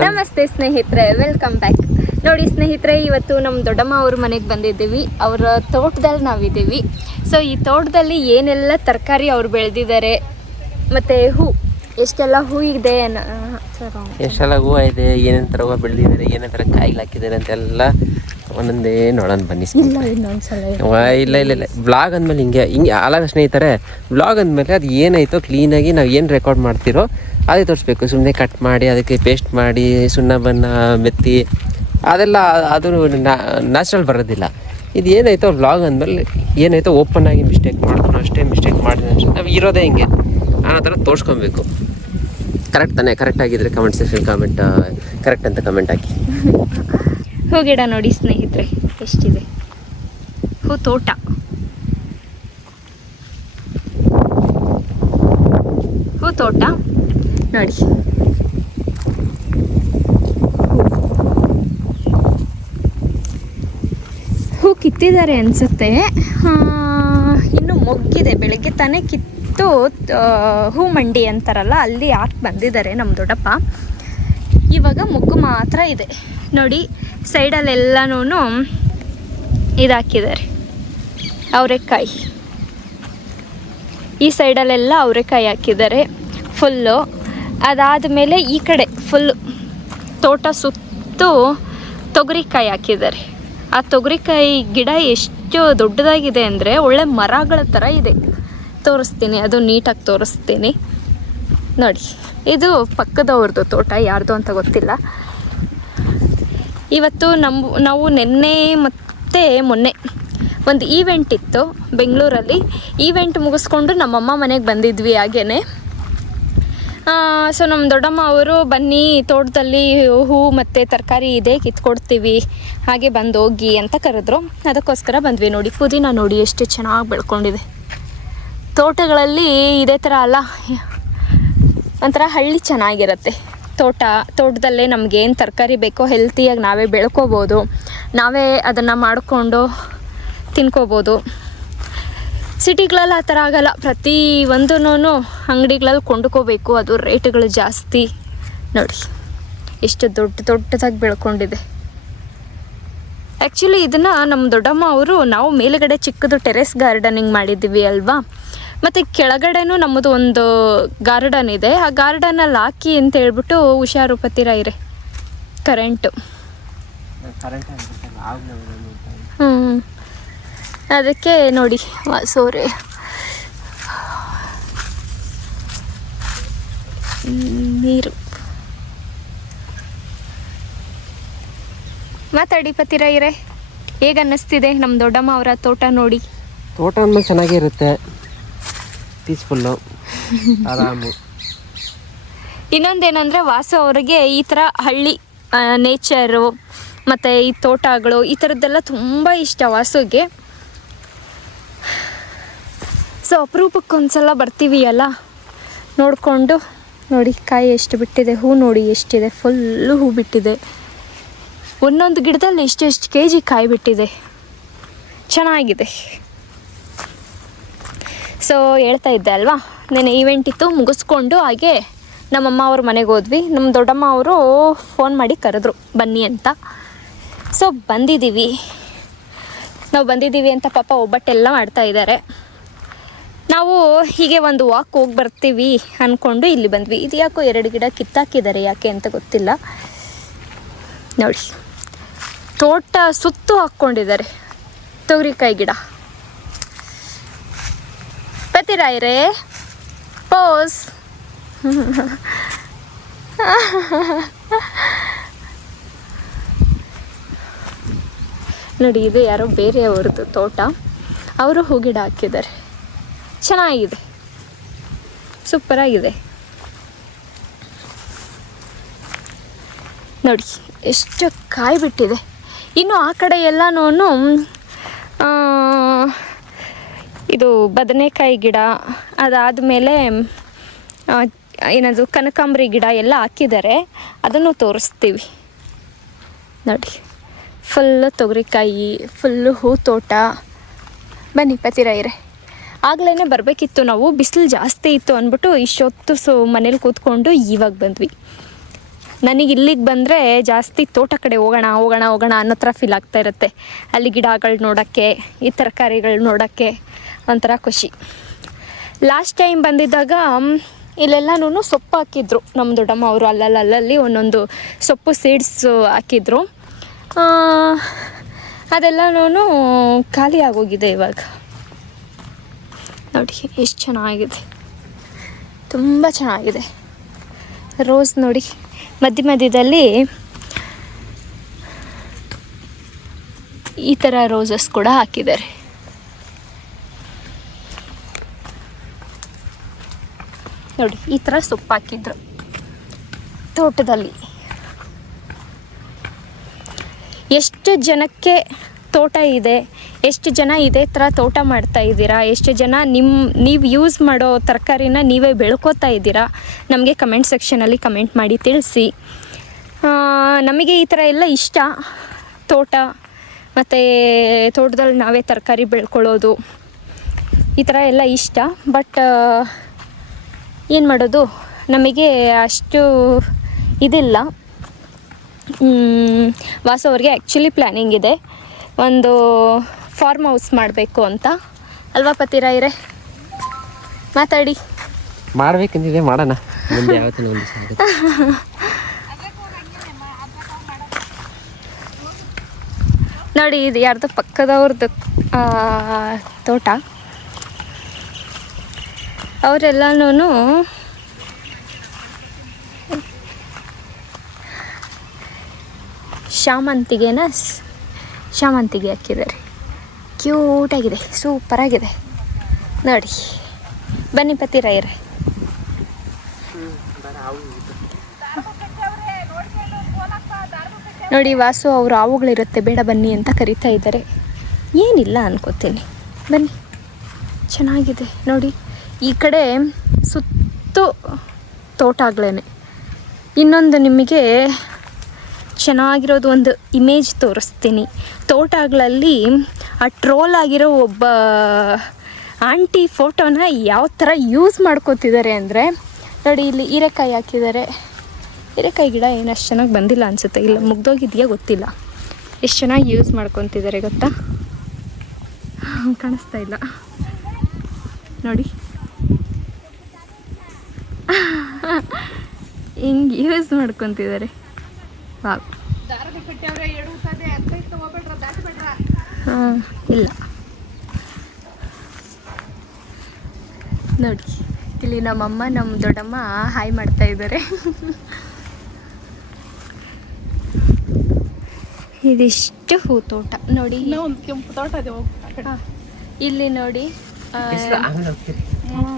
ನಮಸ್ತೆ ಸ್ನೇಹಿತರೆ welcome back ನೋಡಿ ಸ್ನೇಹಿತರೆ ಇವತ್ತು ನಮ್ಮ ದೊಡ್ಡಮ್ಮ ಅವ್ರ ಮನೆಗೆ ಬಂದಿದ್ದೀವಿ. ಅವರ ತೋಟದಲ್ಲಿ ನಾವಿದ್ದೀವಿ. ಸೊ ಈ ತೋಟದಲ್ಲಿ ಏನೆಲ್ಲ ತರಕಾರಿ ಅವ್ರು ಬೆಳೆದಿದ್ದಾರೆ ಮತ್ತು ಹೂ ಎಷ್ಟೆಲ್ಲ ಹೂ ಇದೆ ಎಷ್ಟೆಲ್ಲ ಹೂವು ಇದೆ ಏನೇನು ಥರ ಹೂವು ಬೆಳೆದಿದ್ದಾರೆ ಏನೇನು ಥರ ಕಾಯಿಲೆ ಹಾಕಿದ್ದಾರೆ ಅಂತೆಲ್ಲ ಒಂದೊಂದೇ ನೋಡೋಣ ಬನ್ನಿ ಇಲ್ಲ ಇಲ್ಲ ಇಲ್ಲ ಇಲ್ಲ ಬ್ಲಾಗ್ ಅಂದಮೇಲೆ ಹಿಂಗೆ ಹಿಂಗೆ ಅಲ್ಲ ಸ್ನೇಹಿತರೆ ಬ್ಲಾಗ್ ಅಂದಮೇಲೆ ಅದು ಏನಾಯ್ತೋ ಕ್ಲೀನಾಗಿ ನಾವು ಏನು ರೆಕಾರ್ಡ್ ಮಾಡ್ತಿರೋ ಅದೇ ತೋರಿಸ್ಬೇಕು ಸುಮ್ಮನೆ ಕಟ್ ಮಾಡಿ, ಅದಕ್ಕೆ ಪೇಸ್ಟ್ ಮಾಡಿ, ಸುಣ್ಣ ಬಣ್ಣ ಮೆತ್ತಿ ಅದೆಲ್ಲ ಅದು ನ್ಯಾಚುರಲ್ ಬರೋದಿಲ್ಲ. ಇದು ಏನಾಯ್ತೋ ಬ್ಲಾಗ್ ಅಂದಮೇಲೆ ಏನಾಯ್ತೋ ಓಪನ್ ಆಗಿ ಮಿಸ್ಟೇಕ್ ಮಾಡ್ಕೊಂಡು ಅಷ್ಟೇ ಮಿಸ್ಟೇಕ್ ಮಾಡಿದ್ರೆ ಅಷ್ಟೇ. ನಾವು ಇರೋದೇ ಹಿಂಗೆ. ಆ ಥರ ತೋರಿಸ್ಕೊಬೇಕು. ಕರೆಕ್ಟ್ ತಾನೇ? ಕರೆಕ್ಟ್ ಆಗಿದ್ರೆ ಕಮೆಂಟ್ ಸೆಕ್ಷನ್ ಕಮೆಂಟ್ ಕರೆಕ್ಟ್ ಅಂತ ಕಮೆಂಟ್ ಹಾಕಿ. ಹೂ ಗಿಡ ನೋಡಿ ಸ್ನೇಹಿತರೆ, ಎಷ್ಟಿದೆ? ಹೂ ತೋಟ. ಹೂ ತೋಟ. ನೋಡಿ. ಹೂ ಕಿತ್ತಿದ್ದಾರೆ ಅನಿಸುತ್ತೆ. ಇನ್ನು ಮೊಗ್ಗಿದೆ. ಬೆಳಗ್ಗೆ ತಾನೇ ಕಿತ್ತು ಹೂ ಮಂಡಿ ಅಂತಾರಲ್ಲ, ಅಲ್ಲಿ ಹಾಕಿ ಬಂದಿದ್ದಾರೆ ನಮ್ಮ ದೊಡ್ಡಪ್ಪ? ಇವಾಗ ಮೊಗ್ಗು ಮಾತ್ರ ಇದೆ. ನೋಡಿ ಸೈಡಲ್ಲೆಲ್ಲನೂ ಇದಾಕಿದ್ದಾರೆ. ಅವರೆಕಾಯಿ. ಈ ಸೈಡಲ್ಲೆಲ್ಲ ಅವರೆಕಾಯಿ ಹಾಕಿದ್ದಾರೆ. ಫುಲ್ಲು ಅದಾದಮೇಲೆ ಈ ಕಡೆ ಫುಲ್ ತೋಟ ಸುತ್ತು ತೊಗರಿಕಾಯಿ ಹಾಕಿದ್ದಾರೆ. ಆ ತೊಗರಿಕಾಯಿ ಗಿಡ ಎಷ್ಟು ದೊಡ್ಡದಾಗಿದೆ ಅಂದರೆ ಒಳ್ಳೆ ಮರಗಳ ಥರ ಇದೆ. ತೋರಿಸ್ತೀನಿ, ಅದು ನೀಟಾಗಿ ತೋರಿಸ್ತೀನಿ. ನೋಡಿ, ಇದು ಪಕ್ಕದವ್ರದ್ದು ತೋಟ, ಯಾರ್ದು ಅಂತ ಗೊತ್ತಿಲ್ಲ. ಇವತ್ತು ನಮ್ಮ ನಾವು ನಿನ್ನೆ ಮತ್ತು ಮೊನ್ನೆ ಒಂದು ಈವೆಂಟ್ ಇತ್ತು ಬೆಂಗಳೂರಲ್ಲಿ. ಈವೆಂಟ್ ಮುಗಿಸ್ಕೊಂಡು ನಮ್ಮಮ್ಮ ಮನೆಗೆ ಬಂದಿದ್ವಿ ಹಾಗೇನೆ. ಸೊ ನಮ್ಮ ದೊಡ್ಡಮ್ಮ ಅವರು ಬನ್ನಿ, ತೋಟದಲ್ಲಿ ಹೂ ಮತ್ತು ತರಕಾರಿ ಇದೆ, ಕಿತ್ಕೊಡ್ತೀವಿ. ಹಾಗೆ ಬಂದು ಹೋಗಿ ಅಂತ ಕರೆದ್ರು. ಅದಕ್ಕೋಸ್ಕರ ಬಂದ್ವಿ ನೋಡಿ. ಪುದೀನ ನೋಡಿ ಎಷ್ಟು ಚೆನ್ನಾಗಿ ಬೆಳ್ಕೊಂಡಿದೆ. ತೋಟಗಳಲ್ಲಿ ಇದೇ ಥರ ಅಲ್ಲ. ಒಂಥರ ಹಳ್ಳಿ ಚೆನ್ನಾಗಿರುತ್ತೆ. ತೋಟ, ತೋಟದಲ್ಲೇ ನಮ್ಗೆ ಏನು ತರಕಾರಿ ಬೇಕೋ ಹೆಲ್ತಿಯಾಗಿ ನಾವೇ ಬೆಳ್ಕೋಬೋದು. ನಾವೇ ಅದನ್ನು ಮಾಡಿಕೊಂಡು ತಿನ್ಕೋಬೋದು. ಸಿಟಿಗಳಲ್ಲಿ ಆ ಥರ ಆಗಲ್ಲ. ಪ್ರತಿ ಒಂದೂ ಅಂಗಡಿಗಳಲ್ಲಿ ಕೊಂಡ್ಕೋಬೇಕು. ಅದು ರೇಟ್ಗಳು ಜಾಸ್ತಿ. ನೋಡಿ ಎಷ್ಟು ದೊಡ್ಡ ದೊಡ್ಡದಾಗಿ ಬೆಳ್ಕೊಂಡಿದೆ. ಆ್ಯಕ್ಚುಲಿ ಇದನ್ನು ನಮ್ಮ ದೊಡ್ಡಮ್ಮ ಅವರು ನಾವು ಮೇಲುಗಡೆ ಚಿಕ್ಕದು ಟೆರೆಸ್ ಗಾರ್ಡನಿಂಗ್ ಮಾಡಿದ್ದೀವಿ ಅಲ್ವಾ? ಮತ್ತು ಕೆಳಗಡೆನೂ ನಮ್ಮದು ಒಂದು ಗಾರ್ಡನ್ ಇದೆ. ಆ ಗಾರ್ಡನಲ್ಲಿ ಹಾಕಿ ಅಂತ ಹೇಳ್ಬಿಟ್ಟು ಹುಷಾರು ಪತ್ತಿರ ಇರೆ. ಕರೆಂಟು ಹ್ಞೂ ಅದಕ್ಕೆ ನೋಡಿ ಸೋರೆ. ನೀರು. ಮಾತಾಡಿ ಪತ್ತಿರ ಇರೆ ಹೇಗೆ ಅನ್ನಿಸ್ತಿದೆ ನಮ್ಮ ದೊಡ್ಡಮ್ಮ ಅವರ ತೋಟ ನೋಡಿ? ತೋಟ ಅಂದ್ರೆ ಚೆನ್ನಾಗಿರುತ್ತೆ. ಪೀಸ್ಫುಲ್ಲು ಆರಾಮು. ಇನ್ನೊಂದೇನೆಂದರೆ ವಾಸು ಅವರಿಗೆ ಈ ಥರ ಹಳ್ಳಿ ನೇಚರು ಮತ್ತು ಈ ತೋಟಗಳು ಈ ಥರದ್ದೆಲ್ಲ ತುಂಬ ಇಷ್ಟ ವಾಸುಗೆ. ಸೊ ಅಪರೂಪಕ್ಕೊಂದ್ಸಲ ಬರ್ತೀವಿ ಅಲ್ಲ ನೋಡಿಕೊಂಡು. ನೋಡಿ, ಕಾಯಿ ಎಷ್ಟು ಬಿಟ್ಟಿದೆ, ಹೂ ನೋಡಿ ಎಷ್ಟಿದೆ ಫುಲ್ಲು ಹೂ ಬಿಟ್ಟಿದೆ. ಒಂದೊಂದು ಗಿಡದಲ್ಲಿ ಎಷ್ಟೆಷ್ಟು ಕೆ ಜಿ ಕಾಯಿ ಬಿಟ್ಟಿದೆ. ಚೆನ್ನಾಗಿದೆ. ಸೊ ಹೇಳ್ತಾ ಇದ್ದೆ ಅಲ್ವಾ? ನೆನ್ನೆ ಈವೆಂಟ್ ಇತ್ತು, ಮುಗಿಸ್ಕೊಂಡು ಹಾಗೆ ನಮ್ಮಮ್ಮ ಅವ್ರ ಮನೆಗೆ ಹೋದ್ವಿ. ನಮ್ಮ ದೊಡ್ಡಮ್ಮ ಅವರು ಫೋನ್ ಮಾಡಿ ಕರೆದ್ರು, ಬನ್ನಿ ಅಂತ. ಸೊ ಬಂದಿದ್ದೀವಿ. ನಾವು ಬಂದಿದ್ದೀವಿ ಅಂತ ಪಾಪ ಒಬ್ಬಟ್ಟೆಲ್ಲ ಮಾಡ್ತಾ ಇದ್ದಾರೆ. ನಾವು ಹೀಗೆ ಒಂದು ವಾಕ್ ಹೋಗಿ ಬರ್ತೀವಿ ಅಂದ್ಕೊಂಡು ಇಲ್ಲಿ ಬಂದ್ವಿ. ಇದು ಯಾಕೋ ಎರಡು ಗಿಡ ಕಿತ್ತಾಕಿದ್ದಾರೆ ಯಾಕೆ ಅಂತ ಗೊತ್ತಿಲ್ಲ. ನೋಡಿ. ತೋಟ ಸುತ್ತು ಹಾಕ್ಕೊಂಡಿದ್ದಾರೆ. ತೊಗರಿಕಾಯಿ ಗಿಡ. ಪತಿರಾಯ್ರೆ ಪೋಸ್. ನೋಡಿ, ಇದು ಯಾರೋ ಬೇರೆಯವ್ರದ್ದು ತೋಟ. ಅವರು ಹೂಗಿಡ ಹಾಕಿದ್ದಾರೆ. ಚೆನ್ನಾಗಿದೆ. ಸೂಪರಾಗಿದೆ. ನೋಡಿ, ಎಷ್ಟು ಕಾಯಿ ಬಿಟ್ಟಿದೆ. ಇನ್ನು ಆ ಕಡೆ ಎಲ್ಲನೂ ಇದು ಬದನೆಕಾಯಿ ಗಿಡ, ಅದಾದಮೇಲೆ ಏನದು, ಕನಕಾಂಬರಿ ಗಿಡ ಎಲ್ಲ ಹಾಕಿದ್ದಾರೆ. ಅದನ್ನು ತೋರಿಸ್ತೀವಿ. ನೋಡಿ, ಫುಲ್ಲು ತೊಗರಿಕಾಯಿ, ಫುಲ್ಲು ಹೂ ತೋಟ ಬನ್ನಿ ಪತಿರಾಯಿರೆ. ಆಗ್ಲೇ ಬರಬೇಕಿತ್ತು ನಾವು, ಬಿಸಿಲು ಜಾಸ್ತಿ ಇತ್ತು ಅಂದ್ಬಿಟ್ಟು ಇಷ್ಟೊತ್ತು ಸೊ ಮನೇಲಿ ಕೂತ್ಕೊಂಡು ಇವಾಗ ಬಂದ್ವಿ. ನನಗೆ ಇಲ್ಲಿಗೆ ಬಂದರೆ ಜಾಸ್ತಿ ತೋಟ ಕಡೆ ಹೋಗೋಣ ಹೋಗೋಣ ಹೋಗೋಣ ಅನ್ನೋ ಥರ ಫೀಲ್ ಆಗ್ತಾ ಇರುತ್ತೆ. ಅಲ್ಲಿ ಗಿಡಗಳು ನೋಡೋಕ್ಕೆ, ಈ ತರಕಾರಿಗಳು ನೋಡೋಕ್ಕೆ ಒಂಥರ ಖುಷಿ. ಲಾಸ್ಟ್ ಟೈಮ್ ಬಂದಿದ್ದಾಗ ಇಲ್ಲೆಲ್ಲನೂ ಸೊಪ್ಪು ಹಾಕಿದ್ರು. ನಮ್ಮ ದೊಡ್ಡಮ್ಮ ಅವರು ಅಲ್ಲಲ್ಲಿ ಅಲ್ಲಲ್ಲಿ ಒಂದೊಂದು ಸೊಪ್ಪು ಸೀಡ್ಸ್ ಹಾಕಿದ್ರು. ಅದೆಲ್ಲನೂ ಖಾಲಿ ಆಗೋಗಿದೆ ಇವಾಗ. ನೋಡಿ ಎಷ್ಟು ಚೆನ್ನಾಗಿದೆ. ತುಂಬ ಚೆನ್ನಾಗಿದೆ. ರೋಸ್ ನೋಡಿ, ಮಧ್ಯ ಮಧ್ಯದಲ್ಲಿ ಈ ಥರ ರೋಸಸ್ ಕೂಡ ಹಾಕಿದ್ದಾರೆ. ನೋಡಿ, ಈ ಥರ ಸೊಪ್ಪು ಹಾಕಿದ್ರು ತೋಟದಲ್ಲಿ. ಎಷ್ಟು ಜನಕ್ಕೆ ತೋಟ ಇದೆ, ಎಷ್ಟು ಜನ ಇದೇ ಥರ ತೋಟ ಮಾಡ್ತಾ ಇದ್ದೀರಾ, ಎಷ್ಟು ಜನ ನಿಮ್ಮ ನೀವು ಯೂಸ್ ಮಾಡೋ ತರಕಾರಿನ ನೀವೇ ಬೆಳ್ಕೋತಾ ಇದ್ದೀರಾ, ನಮಗೆ ಕಮೆಂಟ್ ಸೆಕ್ಷನಲ್ಲಿ ಕಮೆಂಟ್ ಮಾಡಿ ತಿಳಿಸಿ. ನಮಗೆ ಈ ಥರ ಎಲ್ಲ ಇಷ್ಟ, ತೋಟ, ಮತ್ತು ತೋಟದಲ್ಲಿ ನಾವೇ ತರಕಾರಿ ಬೆಳ್ಕೊಳ್ಳೋದು, ಈ ಥರ ಎಲ್ಲ ಇಷ್ಟ ಬಟ್ ಏನು ಮಾಡೋದು, ನಮಗೆ ಅಷ್ಟು ಇದಿಲ್ಲ. ವಾಸು ಅವ್ರಿಗೆ ಆ್ಯಕ್ಚುಲಿ ಪ್ಲ್ಯಾನಿಂಗ್ ಇದೆ. ಒಂದು ಫಾರ್ಮ್ ಹೌಸ್ ಮಾಡಬೇಕು ಅಂತ. ಅಲ್ವಾ ಇರೆ? ಮಾತಾಡಿ. ಮಾಡ್ಬೇಕಂತಿದೆ ಮಾಡೋಣ. ಮುಂದೆ ಯಾವತ್ತಿನ ಒಂದು ನೋಡಿ ಇದು ಯಾರ್ದು ಪಕ್ಕದವ್ರದ್ದು ತೋಟ. ಅವರೆಲ್ಲನೂ ಶಾಮಂತಿಗೆನ ಶಾಮಂತಿಗೆ ಹಾಕಿದ್ದಾರೆ. ಕ್ಯೂಟಾಗಿದೆ ಸೂಪರಾಗಿದೆ ನೋಡಿ, ಬನ್ನಿ ಪತಿ ರೈ ರೈ ನೋಡಿ, ವಾಸು ಅವರು ಹಾವುಗಳಿರುತ್ತೆ ಬೇಡ ಬನ್ನಿ ಅಂತ ಕರಿತಾ ಇದ್ದಾರೆ. ಏನಿಲ್ಲ ಅನ್ಕೋತೀನಿ. ಬನ್ನಿ. ಚೆನ್ನಾಗಿದೆ. ನೋಡಿ, ಈ ಕಡೆ ಸುತ್ತು ತೋಟಗಳೇನೆ ಇನ್ನೊಂದು ನಿಮಗೆ ಚೆನ್ನಾಗಿರೋದು ಒಂದು ಇಮೇಜ್ ತೋರಿಸ್ತೀನಿ. ತೋಟಗಳಲ್ಲಿ ಆ ಟ್ರೋಲ್ ಆಗಿರೋ ಒಬ್ಬ ಆಂಟಿ ಫೋಟೋನ ಯಾವ ಥರ ಯೂಸ್ ಮಾಡ್ಕೋತಿದ್ದಾರೆ ಅಂದರೆ, ನೋಡಿ ಇಲ್ಲಿ ಹೀರೆಕಾಯಿ ಹಾಕಿದ್ದಾರೆ. ಹೀರೆಕಾಯಿ ಗಿಡ ಏನು ಅಷ್ಟು ಚೆನ್ನಾಗಿ ಬಂದಿಲ್ಲ ಅನಿಸುತ್ತೆ. ಇಲ್ಲ, ಮುಗ್ದೋಗಿದೆಯಾ ಗೊತ್ತಿಲ್ಲ. ಎಷ್ಟು ಚೆನ್ನಾಗಿ ಯೂಸ್ ಮಾಡ್ಕೊತಿದ್ದಾರೆ ಗೊತ್ತಾ? ಕಾಣಿಸ್ತಾ ಇಲ್ಲ. ನೋಡಿ. ಹಿಂಗೆ ಯೂಸ್ ಮಾಡ್ಕೊತಿದ್ದಾರೆ. ಹಾಂ. ಇಲ್ಲ. ನೋಡಿ ಇಲ್ಲಿ ನಮ್ಮಮ್ಮ ನಮ್ಮ ದೊಡ್ಡಮ್ಮ ಹಾಯ್ ಮಾಡ್ತಾ ಇದ್ದಾರೆ. ಇದಿಷ್ಟು ಹೂ ತೋಟ ನೋಡಿ ಒಂದು ಕೆಂಪು ತೋಟ. ಇಲ್ಲಿ ನೋಡಿ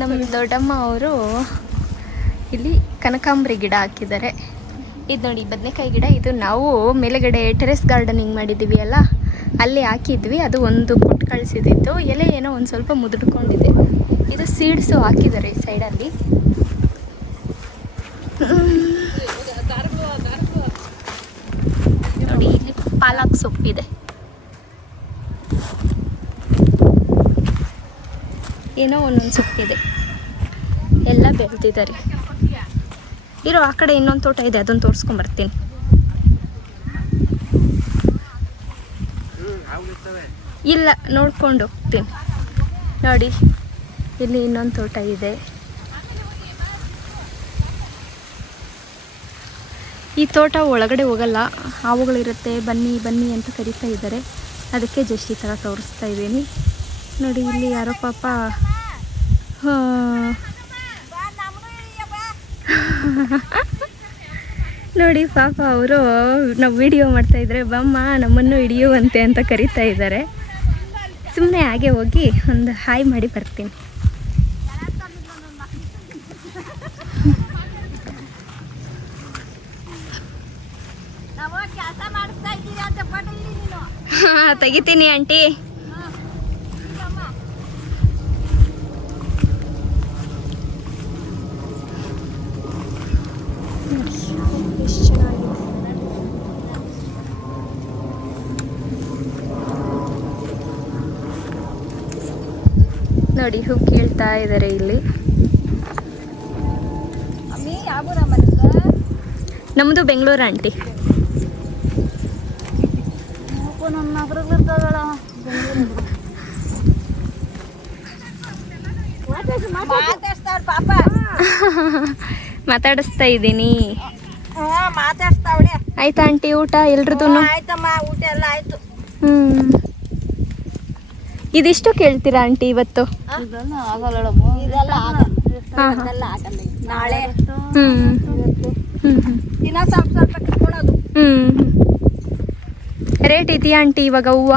ನಮ್ಮ ದೊಡ್ಡಮ್ಮ ಅವರು ಇಲ್ಲಿ ಕನಕಾಂಬರಿ ಗಿಡ ಹಾಕಿದ್ದಾರೆ. ಇದು ನೋಡಿ ಬದನೆಕಾಯಿ ಗಿಡ, ಇದು ನಾವು ಮೇಲೆಗಡೆ ಟೆರೆಸ್ ಗಾರ್ಡನಿಂಗ್ ಮಾಡಿದ್ದೀವಿ ಅಲ್ಲ? ಅಲ್ಲಿ ಹಾಕಿದ್ವಿ, ಅದು ಒಂದು ಕೊಟ್ಟು ಕಳಿಸಿದಿತ್ತು ಎಲೆ ಏನೋ ಒಂದು ಸ್ವಲ್ಪ ಮುದುಡ್ಕೊಂಡಿದೆ. ಇದು ಸೀಡ್ಸು ಹಾಕಿದ್ದಾರೆ ಈ ಸೈಡಲ್ಲಿ ನೋಡಿ, ಇಲ್ಲಿ ಪಾಲಕ್ ಸೊಪ್ಪಿದೆ ಏನೋ ಒಂದೊಂದು ಸೊಪ್ಪಿದೆ. ಎಲ್ಲ ಬೆಳೆದಿದ್ದಾರೆ. ಇರೋ, ಆ ಕಡೆ ಇನ್ನೊಂದು ತೋಟ ಇದೆ ಅದನ್ನು ತೋರಿಸ್ಕೊಂಬರ್ತೀನಿ ಇಲ್ಲ, ನೋಡ್ಕೊಂಡು ಹೋಗ್ತೀನಿ. ನೋಡಿ, ಇಲ್ಲಿ ಇನ್ನೊಂದು ತೋಟ ಇದೆ. ಈ ತೋಟ ಒಳಗಡೆ ಹೋಗಲ್ಲ, ಹಾವುಗಳಿರುತ್ತೆ, ಬನ್ನಿ ಬನ್ನಿ ಅಂತ ಕರಿತಾ ಇದ್ದಾರೆ. ಅದಕ್ಕೆ ಜಸ್ಟ್ ಈ ಥರ ತೋರಿಸ್ತಾ ಇದ್ದೀನಿ. ನೋಡಿ, ಇಲ್ಲಿ ಯಾರೋ ಪಾಪ ನೋಡಿ ಪಾಪ ಅವರು ನಾವು ವಿಡಿಯೋ ಮಾಡ್ತಾಯಿದ್ರೆ ಬಮ್ಮ ನಮ್ಮನ್ನು ಹಿಡಿಯುವಂತೆ ಅಂತ ಕರಿತಾ ಇದ್ದಾರೆ. ಸುಮ್ಮನೆ ಹಾಗೆ ಹೋಗಿ ಒಂದು ಹಾಯ್ ಮಾಡಿ ಬರ್ತೀನಿ. ಹಾಂ ತೆಗಿತೀನಿ ಆಂಟಿ. ನೋಡಿ ಹೂ ಕೇಳ್ತಾ ಇದ್ದಾರೆ ಇಲ್ಲಿ. ನಮ್ಮದು ಬೆಂಗಳೂರು ಆಂಟಿ. ಮಾತಾಡಿಸ್ತಾ ಇದ್ದೀನಿ. ಆಯ್ತಾ ಆಂಟಿ ಊಟ ಎಲ್ರದ್ದು ಆಯ್ತಮ್ಮ ಊಟ ಎಲ್ಲ ಆಯ್ತು. ಹ್ಮ್. ಇದಿಷ್ಟು ಕೇಳ್ತೀರಾ ಆಂಟಿ ಇವತ್ತು? ರೇಟ್ ಇದೆಯಾ ಆಂಟಿ ಇವಾಗ ಹೂವ?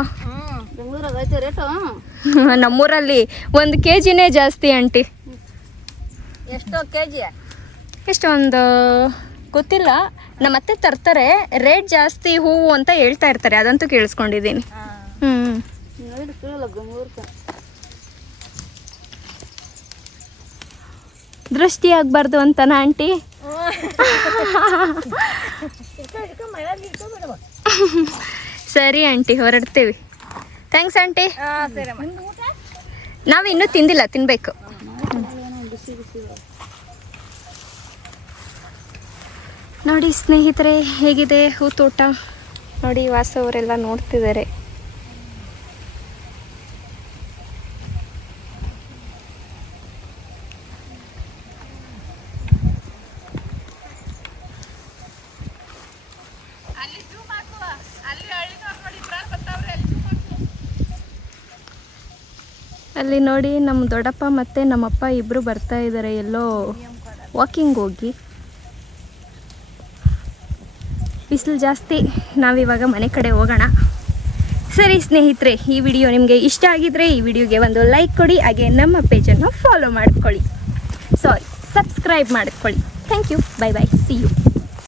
ನಮ್ಮೂರಲ್ಲಿ ಒಂದು ಕೆ ಜಿನೇ ಜಾಸ್ತಿ ಆಂಟಿ. ಎಷ್ಟೋ ಕೆ ಜಿ ಎಷ್ಟೊಂದು ಗೊತ್ತಿಲ್ಲ. ನಮ್ಮ ಅತ್ತೆ ತರ್ತಾರೆ ರೇಟ್ ಜಾಸ್ತಿ ಹೂವು ಅಂತ ಹೇಳ್ತಾ ಇರ್ತಾರೆ ಅದಂತೂ ಕೇಳಿಸ್ಕೊಂಡಿದ್ದೀನಿ. ದೃಷ್ಟಿ ಆಗ್ಬಾರ್ದು ಅಂತನಾ ಆಂಟಿ? ಸರಿ ಆಂಟಿ ಹೊರಡ್ತೀವಿ. Thanks aunty. ಹಾ ಸರಿ ನಾವು ಇನ್ನೂ ತಿಂದಿಲ್ಲ ತಿನ್ಬೇಕು. ನೋಡಿ ಸ್ನೇಹಿತರೆ ಹೇಗಿದೆ ಹೂ ತೋಟ ನೋಡಿ ವಾಸ ಅವರೆಲ್ಲ ನೋಡ್ತಿದ್ದಾರೆ. ಅಲ್ಲಿ ನೋಡಿ ನಮ್ಮ ದೊಡ್ಡಪ್ಪ ಮತ್ತು ನಮ್ಮಪ್ಪ ಇಬ್ಬರು ಬರ್ತಾ ಇದ್ದಾರೆ ಎಲ್ಲೋ ವಾಕಿಂಗ್ ಹೋಗಿ. ಬಿಸಿಲು ಜಾಸ್ತಿ. ನಾವಿವಾಗ ಮನೆ ಕಡೆ ಹೋಗೋಣ. ಸರಿ ಸ್ನೇಹಿತರೆ, ಈ ವಿಡಿಯೋ ನಿಮಗೆ ಇಷ್ಟ ಆಗಿದ್ರೆ ಈ ವಿಡಿಯೋಗೆ ಒಂದು ಲೈಕ್ ಕೊಡಿ, ಹಾಗೆ ನಮ್ಮ ಪೇಜನ್ನು ಫಾಲೋ ಮಾಡ್ಕೊಳ್ಳಿ. ಸಾರಿ ಸಬ್ಸ್ಕ್ರೈಬ್ ಮಾಡ್ಕೊಳ್ಳಿ. Thank you bye bye see you